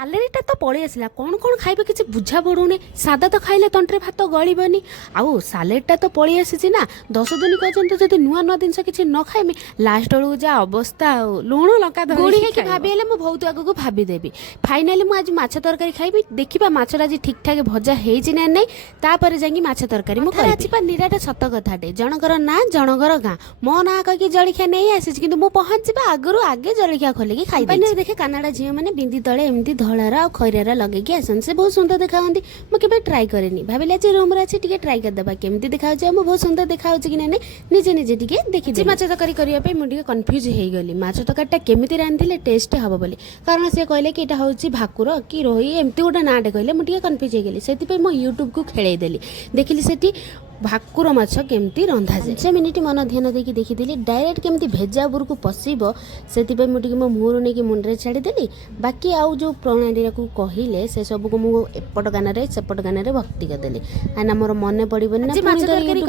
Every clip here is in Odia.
ସାଲେରୀଟା ତ ପଳେଇ ଆସିଲା, କ'ଣ କ'ଣ ଖାଇବେ କିଛି ବୁଝା ପଡ଼ୁନି। ସାଦା ତ ଖାଇଲେ ତଣ୍ଟିରେ ଭାତ ଗଳିବନି, ଆଉ ସାଲେରୀଟା ତ ପଳେଇ ଆସିଛି ନା। 10 ଦିନ ପର୍ଯ୍ୟନ୍ତ ଯଦି ନୂଆ ନୂଆ ଜିନିଷ କିଛି ନ ଖାଇମି, ଲାଷ୍ଟ ବେଳକୁ ଯାହା ଅବସ୍ଥା, ଆଉ ଲୁଣ ଲଙ୍କା ଗୋଡ଼ି ହେଇକି ଭାବି ହେଲେ ମୁଁ ବହୁତ ଆଗକୁ ଭାବିଦେବି। ଫାଇନାଲି ମୁଁ ଆଜି ମାଛ ତରକାରୀ ଖାଇବି। ଦେଖିବା ମାଛଟା ଆଜି ଠିକ୍ ଠାକ୍ ଭଜା ହେଇଛି ନା ନାହିଁ, ତାପରେ ଯାଇକି ମାଛ ତରକାରୀ ମୁଁ କରିବି। ଆଜି ନିରାଟ ସତ କଥାଟେ, ଜଣଙ୍କର ନାଁ ଜଣଙ୍କର ଗାଁ। ମୋ ନାଁ କହିକି ଜଳଖିଆ ନେଇ ଆସିଛି, କିନ୍ତୁ ମୁଁ ପହଞ୍ଚିବା ଆଗରୁ ଆଗେ ଜଳଖିଆ ଖୋଲିକି ଖାଇଦେବି। ଦେଖେ କାନାଡ଼ା ଝିଅମାନେ ବିନ୍ଦି ତଳେ ଏମିତି ଧଳାର ଆଉ ଖଇରାର ଲଗେଇକି ଆସନ୍ତି, ସେ ବହୁତ ସୁନ୍ଦର ଦେଖାନ୍ତି। ମୁଁ କେବେ ଟ୍ରାଏ କରେନି, ଭାବିଲି ଆଜି ରୁମ୍ରେ ଅଛି ଟିକେ ଟ୍ରାଏ କରିଦେବା କେମିତି ଦେଖାଯାଉଛି, ଆଉ ମୁଁ ବହୁତ ସୁନ୍ଦର ଦେଖାଯାଉଛି କି ନାହିଁ ନିଜେ ନିଜେ ଟିକେ ଦେଖିଛି। ମାଛ ତରକାରୀ କରିବା ପାଇଁ ମୁଁ ଟିକେ କନଫ୍ୟୁଜ୍ ହେଇଗଲି, ମାଛ ତରକାରୀଟା କେମିତି ରାନ୍ଧିଲେ ଟେଷ୍ଟ ହେବ ବୋଲି। କାରଣ ସେ କହିଲେ କି ଏଇଟା ହେଉଛି ଭାକୁର କି ରୋହି, ଏମିତି ଗୋଟେ ନାଁଟେ କହିଲେ। ମୁଁ ଟିକେ କନଫ୍ୟୁଜ୍ ହେଇଗଲି, ସେଥିପାଇଁ ମୁଁ ୟୁଟ୍ୟୁବକୁ ଖେଳେଇ ଦେଲି। ଦେଖିଲି ସେଠି ଭାକୁର ମାଛ କେମିତି ରନ୍ଧାଯାଏ। 5 ମିନିଟ୍ ମନ ଧ୍ୟାନ ଦେଇକି ଦେଖିଥିଲି, ଡାଇରେକ୍ଟ କେମିତି ଭେଜା ଉପରକୁ ପଶିବ, ସେଥିପାଇଁ ମୁଁ ଟିକେ ମୋ ମୁହଁରୁ ନେଇକି ମୁଣ୍ଡରେ ଛାଡ଼ିଦେଲି। ବାକି ଆଉ ଯେଉଁ ପ୍ରଣାଳୀକୁ କହିଲେ ସେସବୁକୁ ମୁଁ ଏପଟ କାନରେ ସେପଟ କାନରେ ଭକ୍ତି କରିଦେଲି, କାହିଁକିନା ମୋର ମନେ ପଡ଼ିବନି ନା। ମାଛ ତରକାରୀ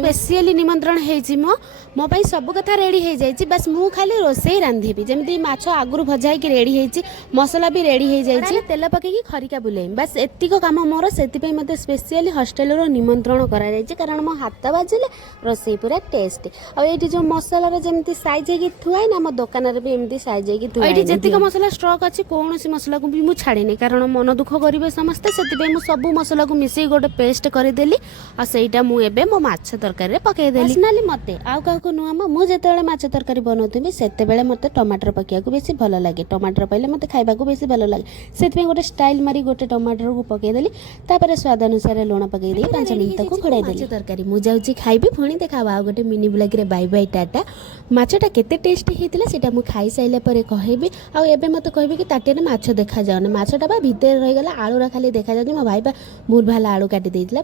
ସ୍ପେସିଆଲି ନିମନ୍ତ୍ରଣ ହେଇଛି, ମୋ ପାଇଁ ସବୁ କଥା ରେଡ଼ି ହେଇଯାଇଛି, ବାସ୍ ମୁଁ ଖାଲି ରୋଷେଇ ରାନ୍ଧିବି। ଯେମିତି ମାଛ ଆଗରୁ ଭଜା ହେଇକି ରେଡ଼ି ହେଇଛି, ମସଲା ବି ରେଡ଼ି ହେଇଯାଇଛି, ତେଲ ପକେଇକି ଖରିକା ବୁଲେଇବି, ବାସ୍ ଏତିକ କାମ ମୋର। ସେଥିପାଇଁ ମୋତେ ସ୍ପେସିଆଲି ହଷ୍ଟେଲର ନିମନ୍ତ୍ରଣ କରାଯାଇଛି, କାରଣ ମୋ ହାତ ବାଜିଲେ ରୋଷେଇ ପୁରା ଟେଷ୍ଟ। ଆଉ ଏଇଠି ଯେଉଁ ମସଲାର ଯେମିତି ସାଇଜ୍ ହେଇକି ଥୁଆଏ ନା, ଆମ ଦୋକାନରେ ବି ଏମିତି ସାଇଜ୍ ହେଇକି ଥୁଆ। ଏଇଠି ଯେତିକ ମସଲା ଷ୍ଟକ୍ ଅଛି, କୌଣସି ମସଲାକୁ ବି ମୁଁ ଛାଡ଼ିନି, କାରଣ ମନ ଦୁଃଖ କରିବେ ସମସ୍ତେ। ସେଥିପାଇଁ ମୁଁ ସବୁ ମସଲାକୁ ମିଶେଇ ଗୋଟେ ପେଷ୍ଟ କରିଦେଲି, ଆଉ ସେଇଟା ମୁଁ ଏବେ ମୋ ମାଛ ତରକାରୀରେ ପକେଇଦେଲି। ପର୍ସନାଲି ମୋତେ ଆଉ କାହାକୁ ନୁହଁ, ମୁଁ ଯେତେବେଳେ ମାଛ ତରକାରୀ ବନାଉଥିବି ସେତେବେଳେ ମୋତେ ଟମାଟର ପକାଇବାକୁ ବେଶୀ ଭଲ ଲାଗେ। ଟମାଟର ପଇଲେ ମୋତେ ଖାଇବାକୁ ବେଶୀ ଭଲ ଲାଗେ, ସେଥିପାଇଁ ଗୋଟେ ଷ୍ଟାଇଲ୍ ମାରି ଗୋଟେ ଟମାଟରକୁ ପକାଇଦେଲି। ତାପରେ ସ୍ୱାଦ ଅନୁସାରେ ଲୁଣ ପକାଇ ଦେଇ 5 ମିନିଟ୍ ତାକୁ ଘୋଡ଼ାଇ ଦେଲି। ତରକାରୀ ମୁଁ ଯାଉଛି ଖାଇବି, ପୁଣି ଦେଖା ହବ ଆଉ ଗୋଟେ ମିନି ବ୍ଲଗରେ। ବାଇ ବାଇ, ଟାଟା। ମାଛଟା କେତେ ଟେଷ୍ଟି ହେଇଥିଲା ସେଇଟା ମୁଁ ଖାଇସାରିଲା ପରେ କହିବି। ଆଉ ଏବେ ମୋତେ କହିବି କି ତାଟିଆରେ ମାଛ ଦେଖାଯାଉନି, ମାଛଟା ବା ଭିତରେ ରହିଗଲା, ଆଳୁରା ଖାଲି ଦେଖାଯାଉଛି। ମୋ ଭାଇ ବା ଭୁଲ ଭାଲ ଆଳୁ କାଟି ଦେଇଥିଲା।